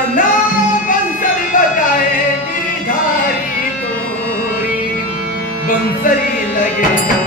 गाना बंसरी बजाए गिरधारी तोरी बंसरी लगे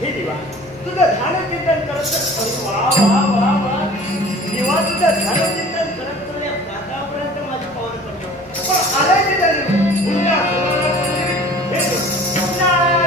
हे देवा तुझं ध्यान चिंतन करत वा वा वा वा तुझं धर्मचिंतन करत तुला प्रांतापर्यंत माझी पावलं पडली. पण आलाय ते झाली पुन्हा नारायण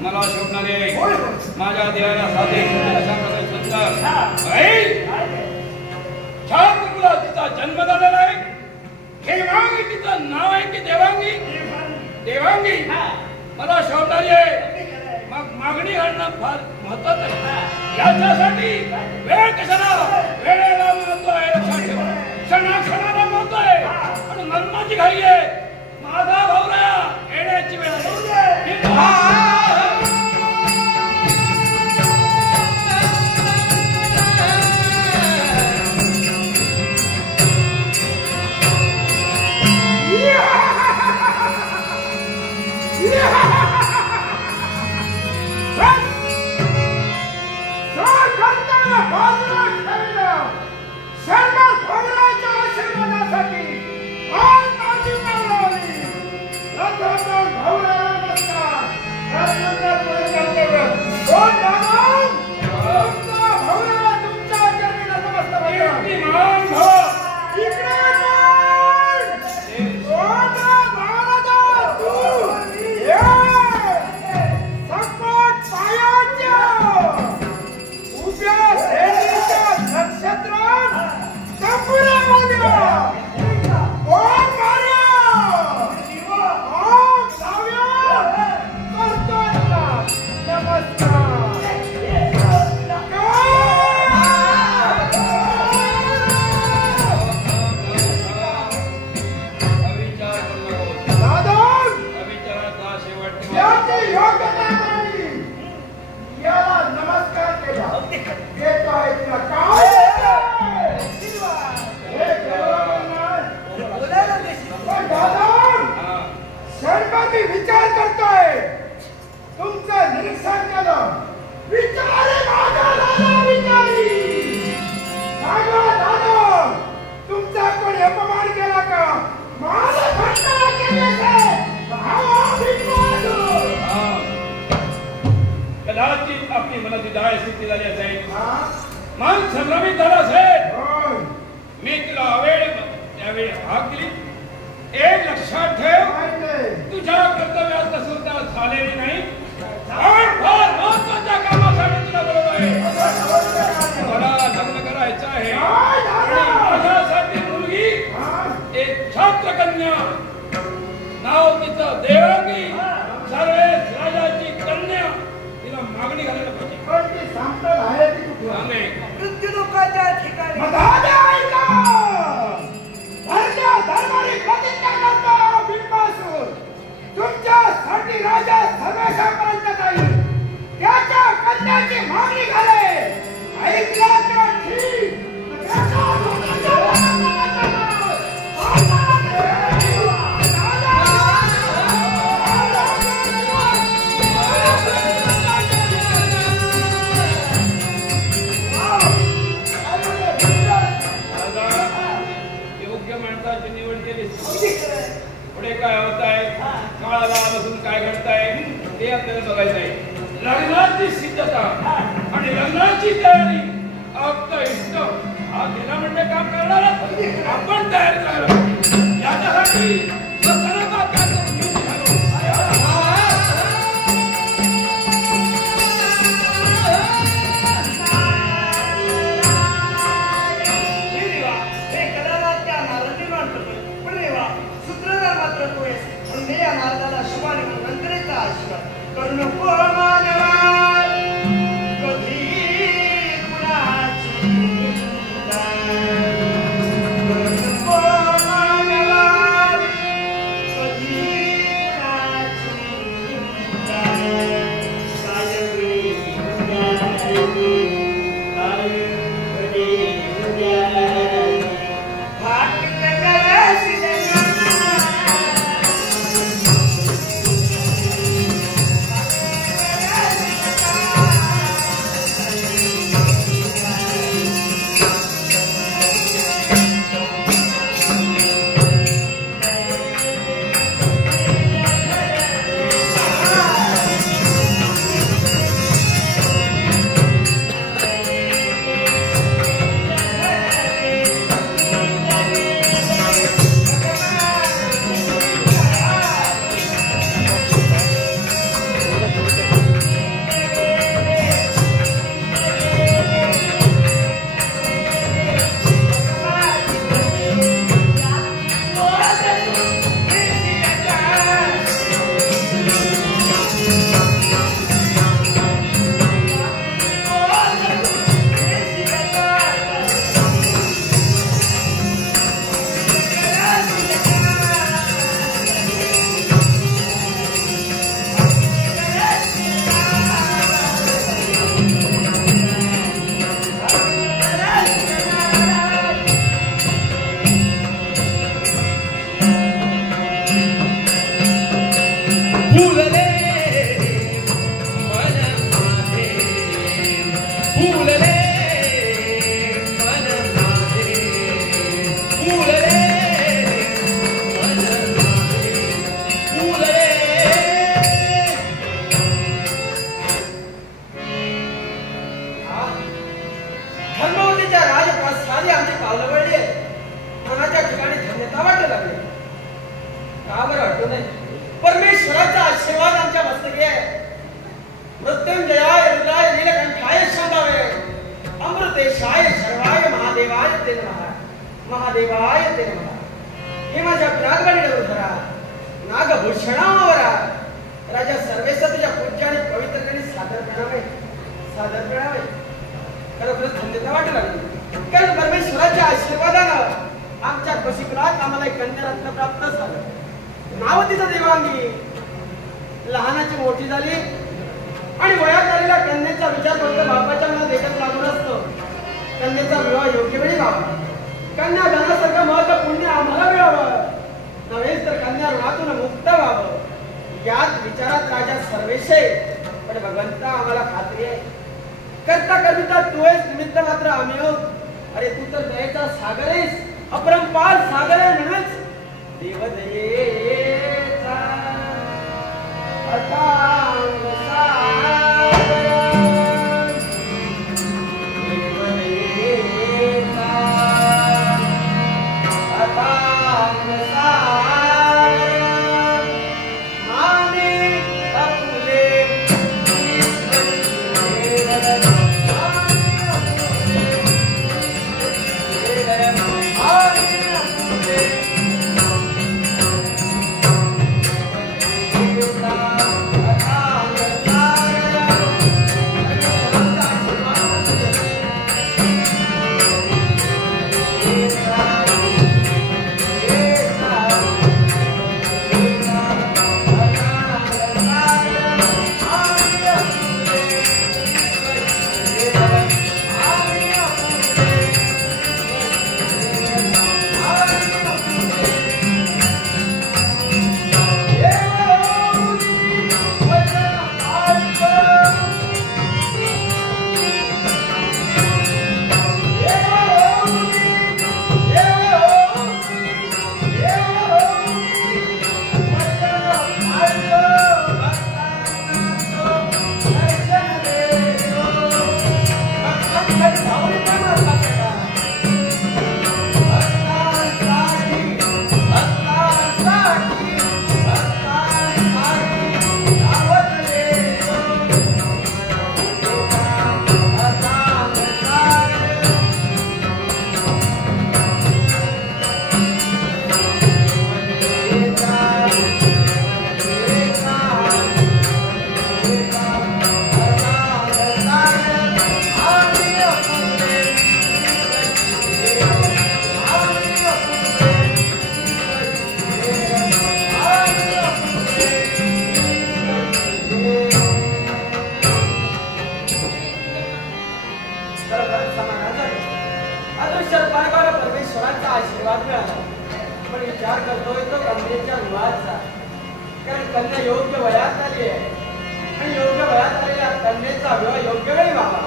मला शोभणारे माझ्या देवाला साधे सुंदर छान तिचा जन्म झालेला आहे. देवांगी तिचं नाव आहे की देवांगी देवांगी मला शोभणारी आहे. मग मागणी घालणं फार महत्वाचं आहे. याच्यासाठी वेळ कशाला वेळेला महत्व आहे. लक्षात ठेवा क्षणाक्षणाला महत्व आहे आणि मरणाची घाई आहे. माझा भाऊराया येण्याची वेळ आहे. विचार करतोय तुमचं निरीक्षण केलं. विचारे माझा दादा विचारी सांगा दादा तुमचा कोणी अपमान केला का? माझा घटना केल्याचे कदाचित आपली मनाची डाळ स्थिती झाली असेल. मन संभ्रमित झाला असेल. मी तुला अवेळ त्यावेळी हाक दिली. एक लक्षात ठेव तुझ्या कर्तव्यात सुद्धा झालेली नाही. फार बघायचंय. लग्नाची सिद्धता आणि लग्नाची तयारी आपलं इष्ट हा गेला म्हणजे काम करणार आपण तयार करायला याच्यासाठी परमेश्वराचा आशीर्वाद आमच्या मस्तकी आहे. मृत्युंजयाय रुद्राय नीलकंठाय शांतावे अमृतेशाय सर्वाय महादेवाय ते नमः. महादेवाय ते नमः. हे माझ्या प्राणगणी धरा नागभूषणावरा राजा सर्वेश्वर तुझ्या पूज्य आणि पवित्रपणे सादर करावे. खरोखरच धन्यता वाटू लागली. कारण परमेश्वराच्या आशीर्वादानं आमच्या कुशीकुलात आम्हाला एक कन्यारत्न प्राप्त झालं. नाव तिचं देवांगी. लहानाची मोठी झाली आणि वयात आलेल्या कन्येचा विचार फक्त बापाच्या मनात एकच लागून असतो. कन्येचा विवाह योग्य वेळी व्हावा. कन्या धनासारखं महत्व पुण्य आम्हाला मिळावं नव्हेच तर कन्या ऋणातून मुक्त व्हावं याच विचारात राजा सर्वेशे. पण भगवंता आम्हाला खात्री आहे करता करता तू आहेस निमित्त मात्र आम्ही आहोत. अरे तू तर दयेचा सागर आहेस अपरंपार सागर आहे म्हणूनच देवदयेचा अथांग सागर देवदयेचा अथांग सागर माने अपुले आशीर्वाद मिळाला. पण विचार करतोय तो कन्येच्या विवाहाचा. कारण कन्या योग्य वयात आली आहे आणि योग्य वयात आलेल्या कन्येचा विवाह योग्य वेळी व्हावा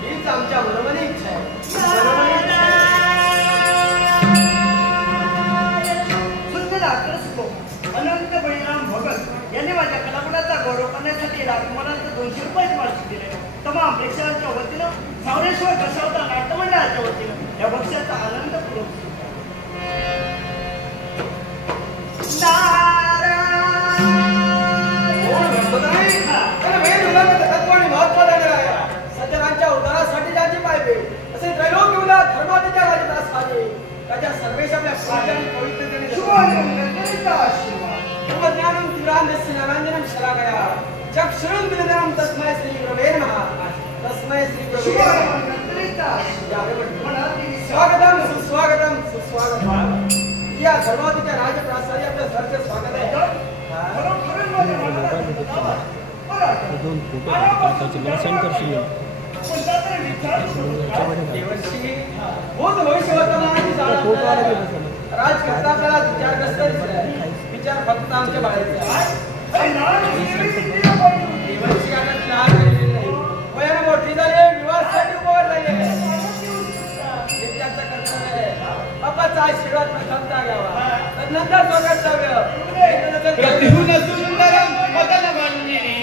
हीच आमच्या मनोमनी इच्छा आहे. अनंत बळीराम भगत यांनी माझ्या कलागुणाचा गौरव करण्यासाठी राजकुमारांचं 200 रुपये मार्च दिले. तमाम प्रेक्षकांच्या वतीनं सावरेश्वर दशावतार नाट्यमंडळाच्या वतीनं या बक्षाचा आनंदपूर्वक सज्जनांच्या उद्धारासाठी ज्याची पाहिजे असे त्रैलोक्य धर्माच्या राजदासाने त्याच्या सर्वेश आपल्या पवित्रतेने ज्ञानं तिरांदस्य नारायणं शलाकया चक्षुरुं विदनं तस्मै श्री गुरवे नमः. तस्मै श्री गुरवे स्वागतम सुस्वागतम सुस्वागतम. या धर्मातीच्या राजप्रासादी आपल्या सरचे स्वागत आहे. दोन फोटो त्याचे मला सेंड करशील राजकर्ता आपल्याला विचारग्रस्त विचार फक्त आमच्या बाळाचे देवांशी आनंद लहान राहिलेली नाही. वयाने मोठी झाली विवाहासाठी उभं राहिले हे त्याचं कर्तव्य आहे. बापाचा आशीर्वाद प्रथमता घ्यावा नंतर तो कर्तव्य. प्रतिहून सुंदरम मदन मंदिरी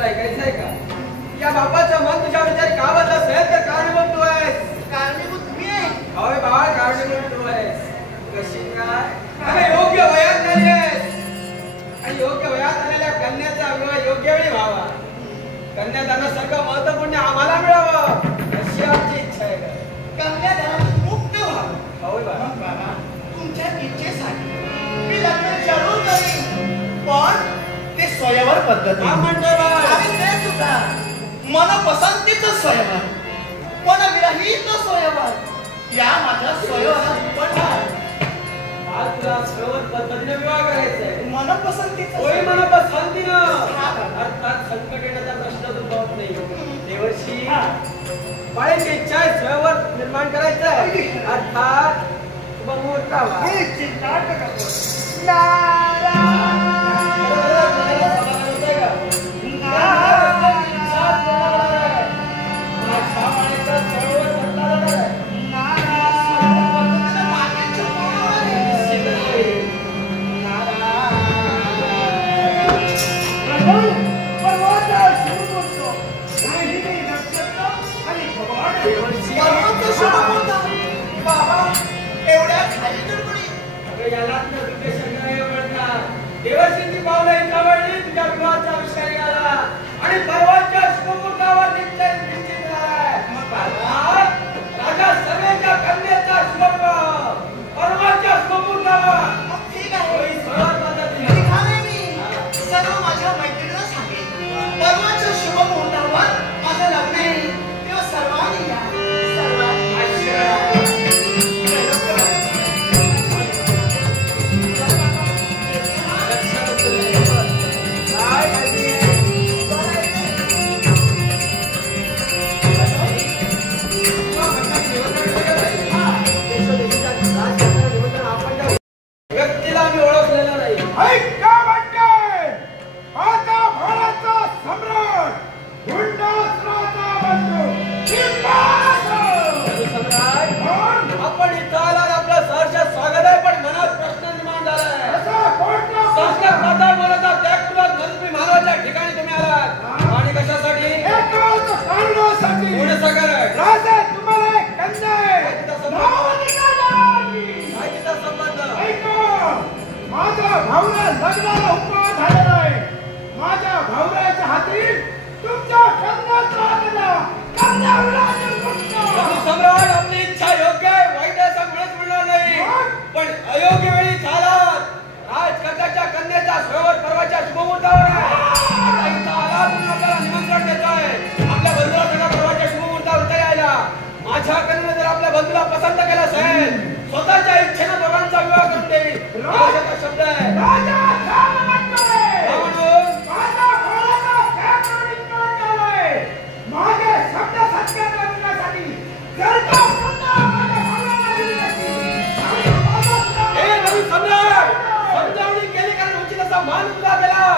तुला ऐकायचं आहे का? या बापाचं मन तुझ्या विचारी का बदलत असेल तर कारणीभूत तू आहेस. कारणीभूत तुम्ही आहे. होय बाळ, कारणीभूत तू आहेस. कशी काय? अरे योग्य वयात झाली आहेस आणि योग्य वयात आलेल्या कन्याचा विवाह योग्य वेळी व्हावा. कन्यादानासारखं महत्वपूर्ण आम्हाला मिळावं अशी आमची इच्छा आहे. कन्यादानात मुक्त व्हावं. होय बाळा. मग बाबा, तुमच्या इच्छेसाठी मी लग्न जरूर करीन, पण ते स्वयंवर पद्धती. हा म्हणतोय बाळ. आणि ते सुद्धा मनपसंतीचं स्वयंवर, मनविरहित स्वयंवर. या माझ्या स्वयंवरात पडणार. आज तुला स्वयंवर पद्धतीने विवाह करायचा आहे. मनपसंतीचं होय मनपसंतीनं. हा. अर्थात संकट येण्याचा प्रश्न उद्भवत नाही. देवर्षी हा. बाळाची इच्छा आहे स्वयंवर निर्माण करायचं आहे. अर्थात मुहूर्त हवा. मी चिंता करतो. देवर्षींची पावलं इंद्रावळी तुझ्या विवाहाच्या विषयाने आला आणि परवाच्या शुभमुहूर्तावर निश्चय निश्चित झालाय. राजा सर्वेच्या कन्येचा शुभविवाह परवाच्या शुभमुहूर्तावर. ठीक आहे. होय, सर्वात पद्धतीने. निघाले मी. सर्व माझ्या मैत्रिणीला सांगेन. परवाच्या शुभ मुहूर्तावर माझं लग्न आहे. तेव्हा सर्वांनी या. व्यक्तीला मी ओळखलेला नाही. ऐका म्हणते आता भारताचा सम्राट गुंडासुराचा बंधू सम्राट, आपण इथं आलात आपलं सहर्ष स्वागत आहे, पण मनात प्रश्न निर्माण झालाय. असा कोणता संस्कृत माता बोलाचा त्याग तुला नंदुमी मानवाच्या ठिकाणी तुम्ही आलात आणि कशासाठी? एकाच कारणासाठी पुढे सगर आहे. राजा तुम्हाला एक कन्या आहे. काय तिचा संबंध? नावानिका जाणारी. काय तिचा संबंध? ऐका, माझ्या भाऊला लग्नाला उपमा झालेला आहे. माझ्या भाऊराच्या हाती तुमच्या कन्याचा आलेला कन्याविराज मुक्त. सम्राट, आपली इच्छा योग्य आहे, वाईट आहे असं म्हणत म्हणणार नाही, पण अयोग्य वेळी झालात. राजकर्त्याच्या कन्याच्या स्वयंवर परवाच्या शुभमुहूर्तावर आहे. आता इथं आलात म्हणून आपल्याला निमंत्रण देतोय. आपल्या बंधूला सगळ्या परवाच्या शुभमुहूर्तावर इथं यायला. माझ्या कन्याने जर आपल्या बंधूला पसंत केलं असेल, स्वतःच्या इच्छेनं दोघांचा विवाह करून देईल. हा शब्द आहे. राजा ठाम म्हणतोय. का म्हणून? माझ्या भावाला त्याप्रमाणे कळत आलंय. माझे शब्द सत्य करण्यासाठी जर का पुन्हा माझ्या भावाला दिली नसती, आणि माझा हे नवीन सम्राट, समजावणी केली कारण उचित असा मान तुला गेला.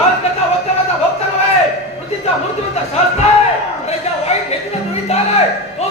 राजकर्ता वक्तव्याचा भक्त नव्हे, पृथ्वीचा मृत्यूचा शास्त्र आहे. अरे ज्या वाईट हेतूने तुम्ही चाललाय तो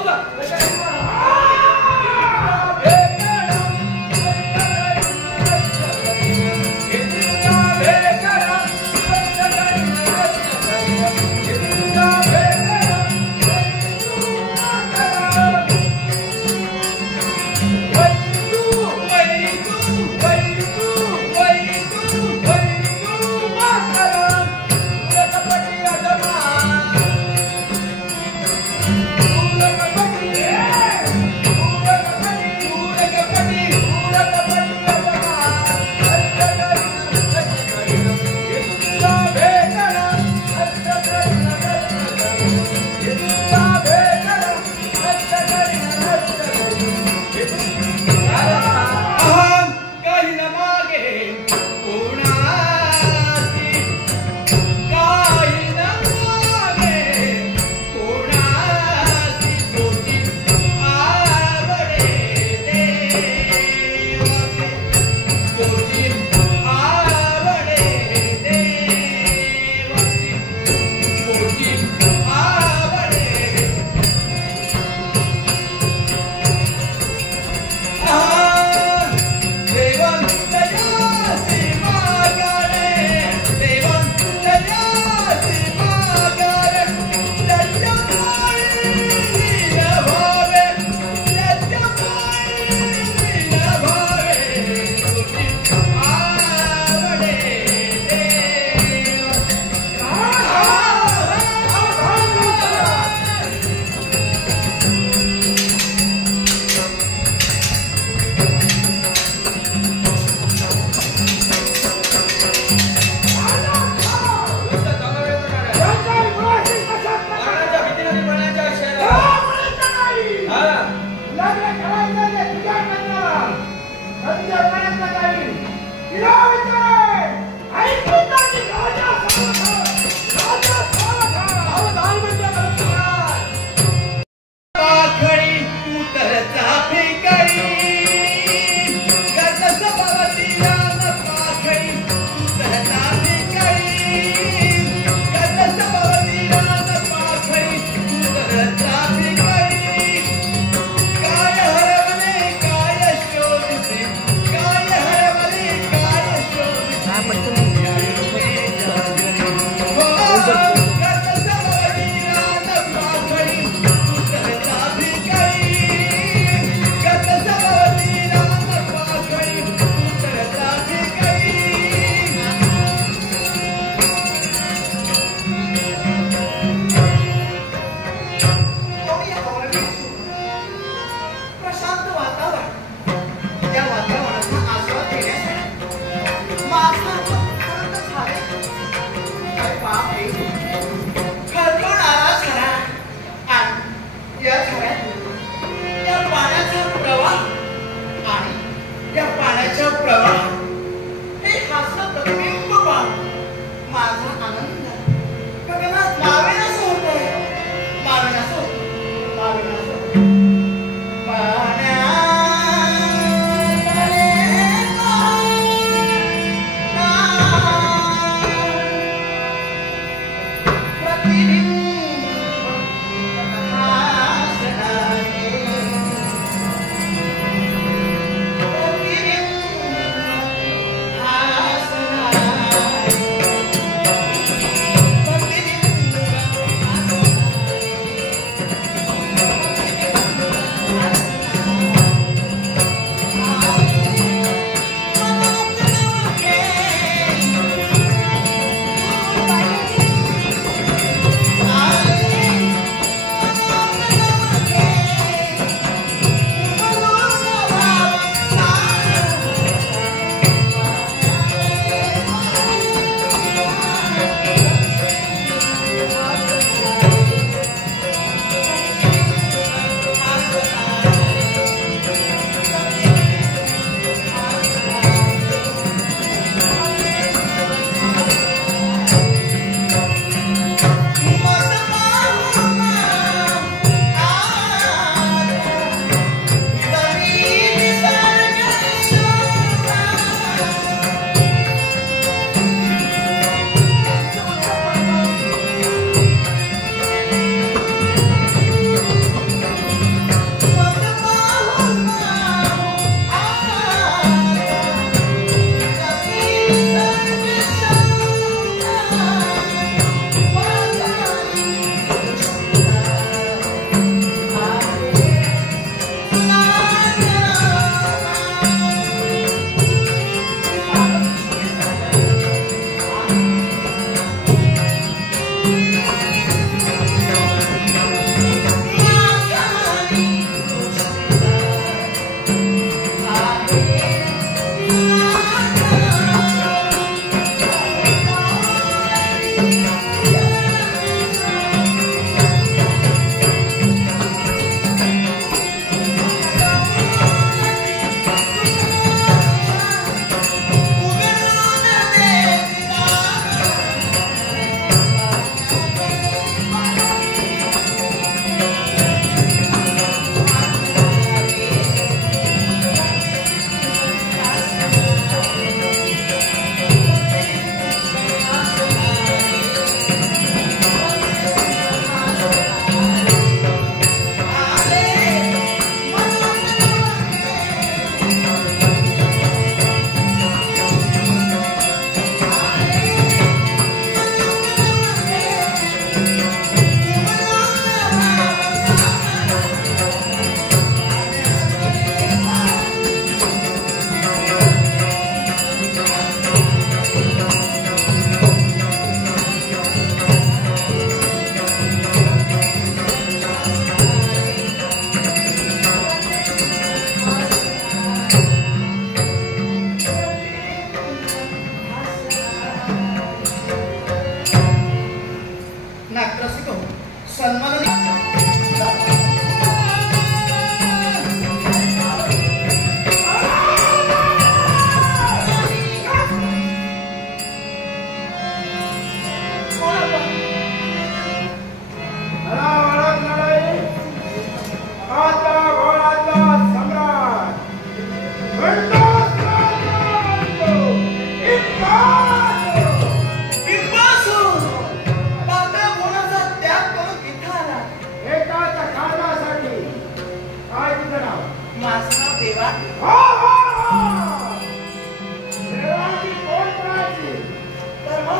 प्रशांत वातावरण या वातावरणाचा आस्वाद घेण्यासाठी माझा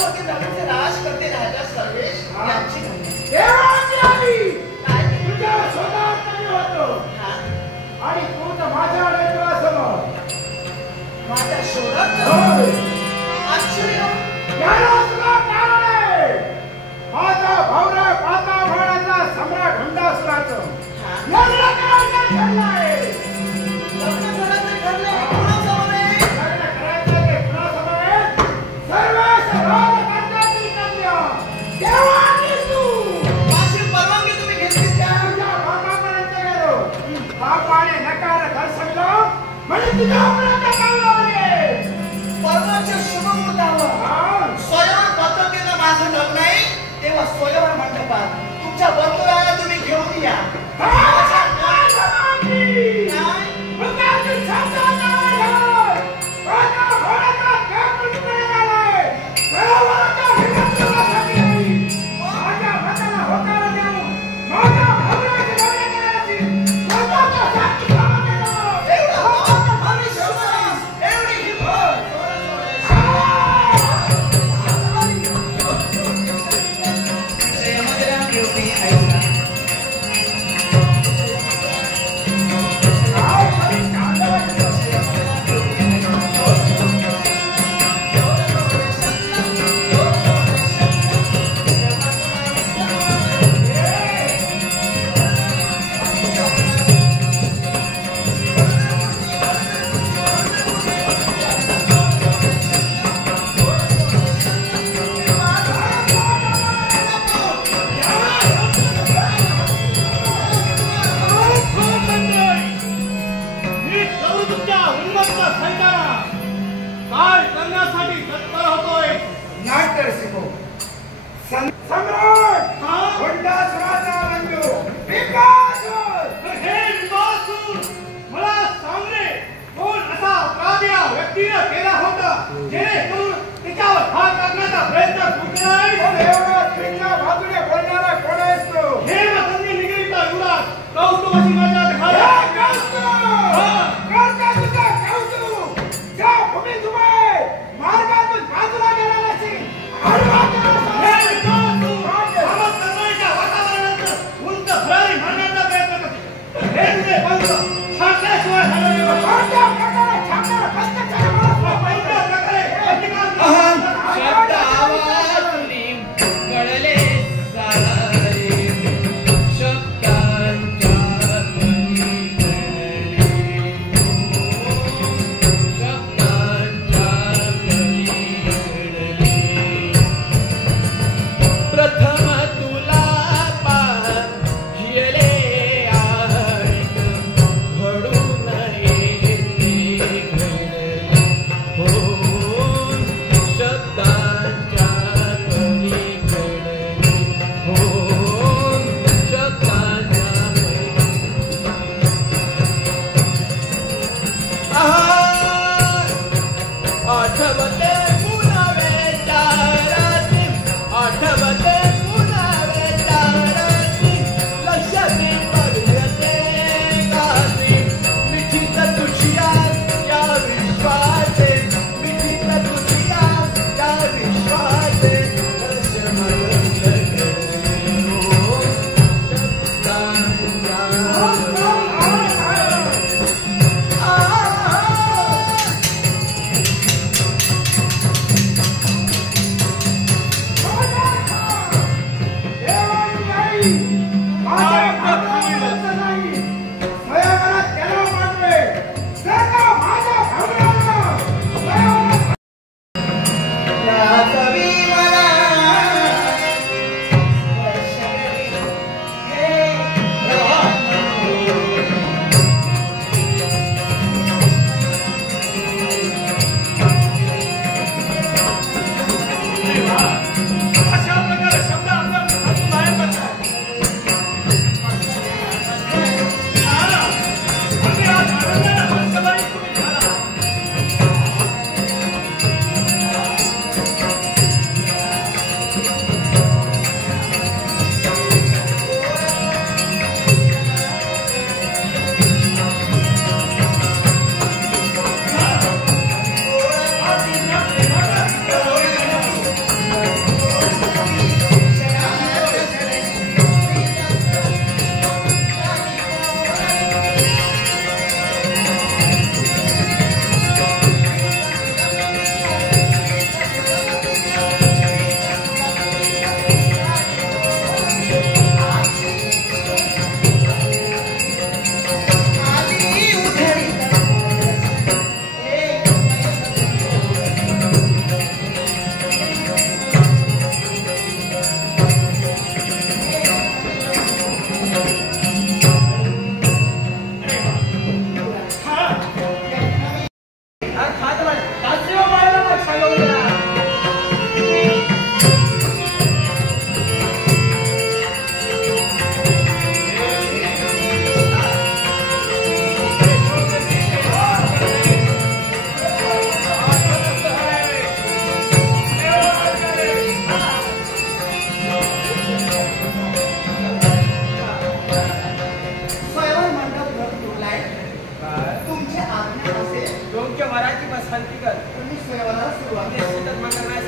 सेनापती धनुचे राज करते राजा सर्वेश यांची देवांगी आली. काय तुझ्या शोधात मी होतो आणि तू तर माझ्या नेत्रासमोर. माझ्या शोधात होय. आश्चर्य याला तुला कारण आहे. माझा भावरा पाता भाडाचा सम्राट हुंडासुराचं लग्न करायचं ठरलंय. लग्न करायचं ठरलंय कोणासमोर? लग्न करायचं ते कुणासमोर? सर्वेश राजकारणातील कन्या देवांगी तू. माझी परवानगी तुम्ही घेतलीत का? तुझ्या बापापर्यंत गेलो. बापाने नकार दर्शविला म्हणजे तुझ्यापर्यंत चाललो आहे. परवाच्या शुभ मुहूर्तावर स्वयंवर पद्धतीनं माझं लग्न आहे तेव्हा स्वयंवर मंडपात तुमच्या बंधुराला तुम्ही घेऊन या. काय?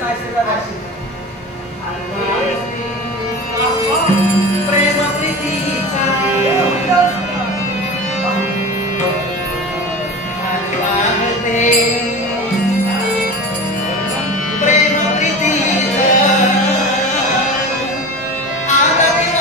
आशीर्वाद असेल प्रेम प्रीतीचा प्रेम प्रीतीचा आदरी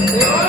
Yeah.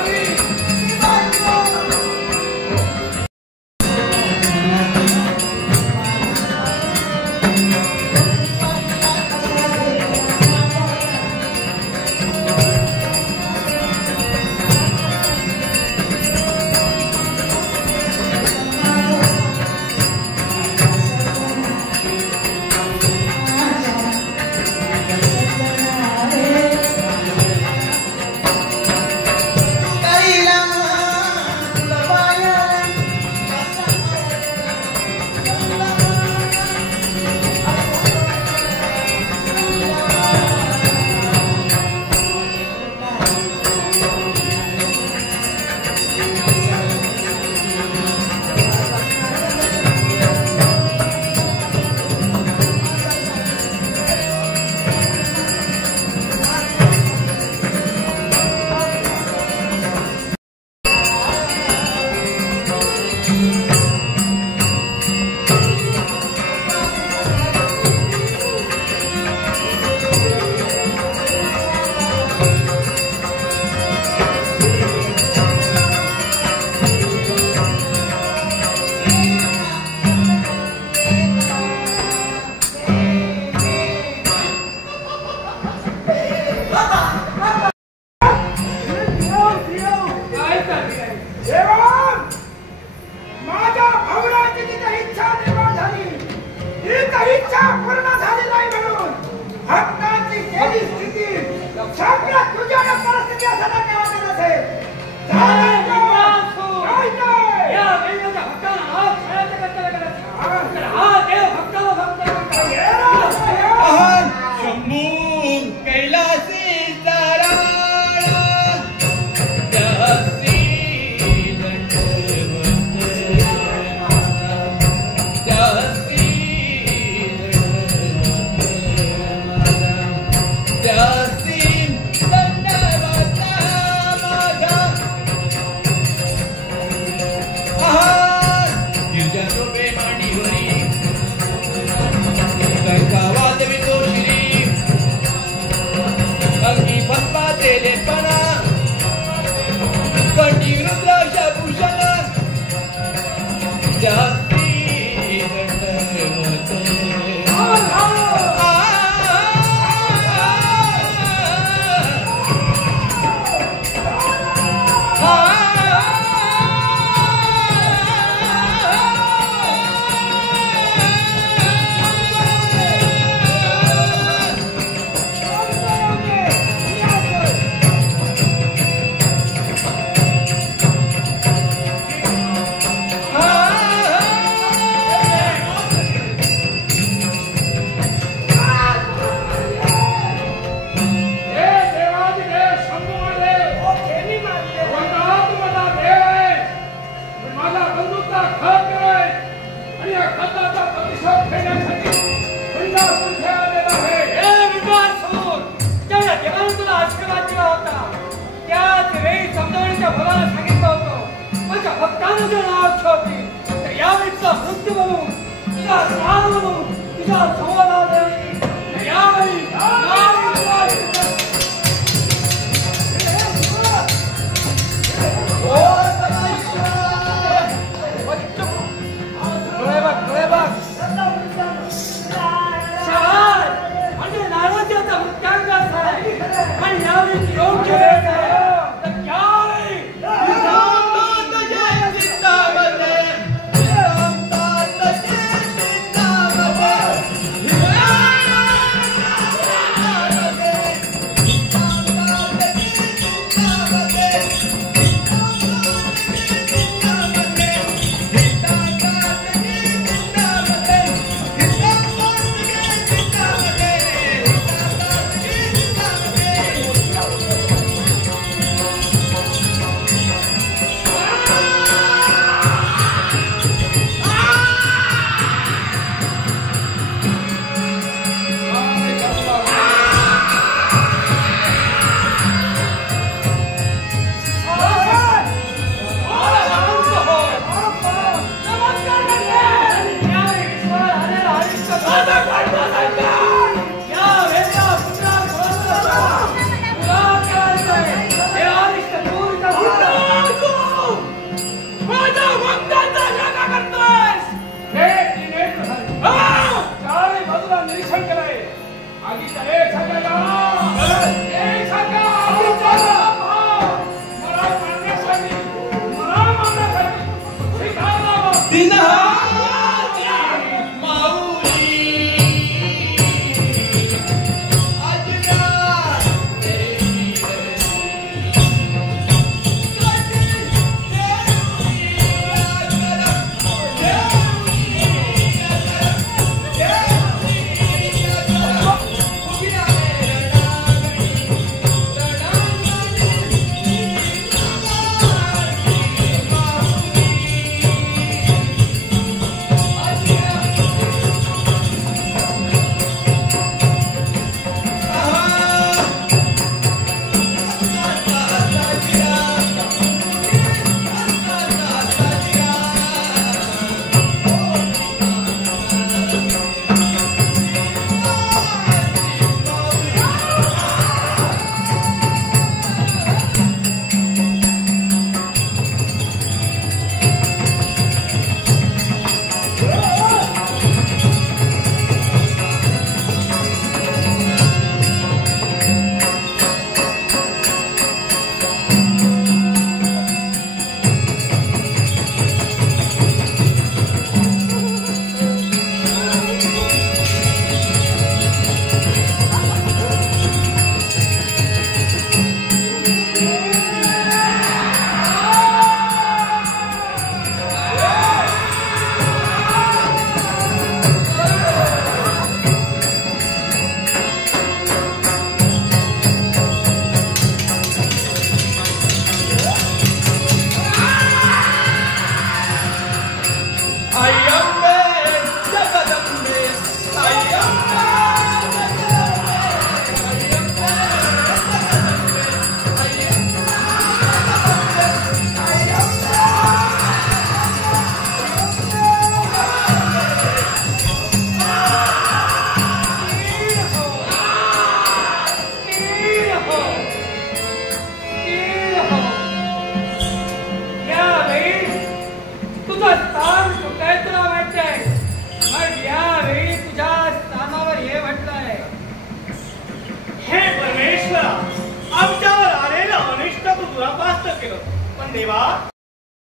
देवा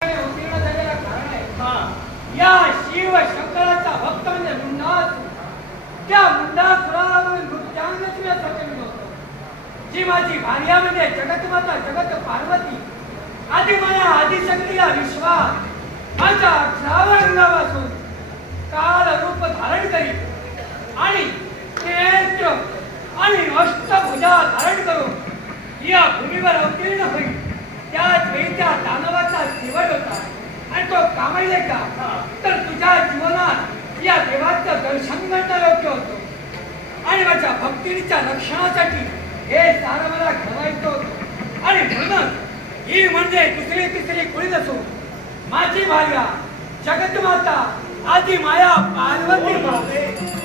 उत्तीर्ण झालेला कारण आहे या शिव शंकराचा भक्त म्हणजे मुंडास त्या मुंडासुराला नृत्यांगच मी असं होतो जी माझी भार्या म्हणजे जगतमाता जगत पार्वती आदिमाया आदिशक्तीला विश्वास माझ्या श्रावणापासून काल रूप धारण करी आणि नेत्र आणि अष्टभुजा धारण करून या भूमीवर अवतीर्ण होईल त्याच वेळी त्या दानवाचा शेवट होता आणि तो कामायले का तर तुझ्या जीवनात या देवाचं दर्शन करणं योग्य होतं आणि माझ्या भक्तीच्या रक्षणासाठी हे सारं मला घडवायचं होतं आणि म्हणून ही म्हणजे दुसरी तिसरी कुणी नसून माझी भार्या जगतमाता आदी माया पार्वती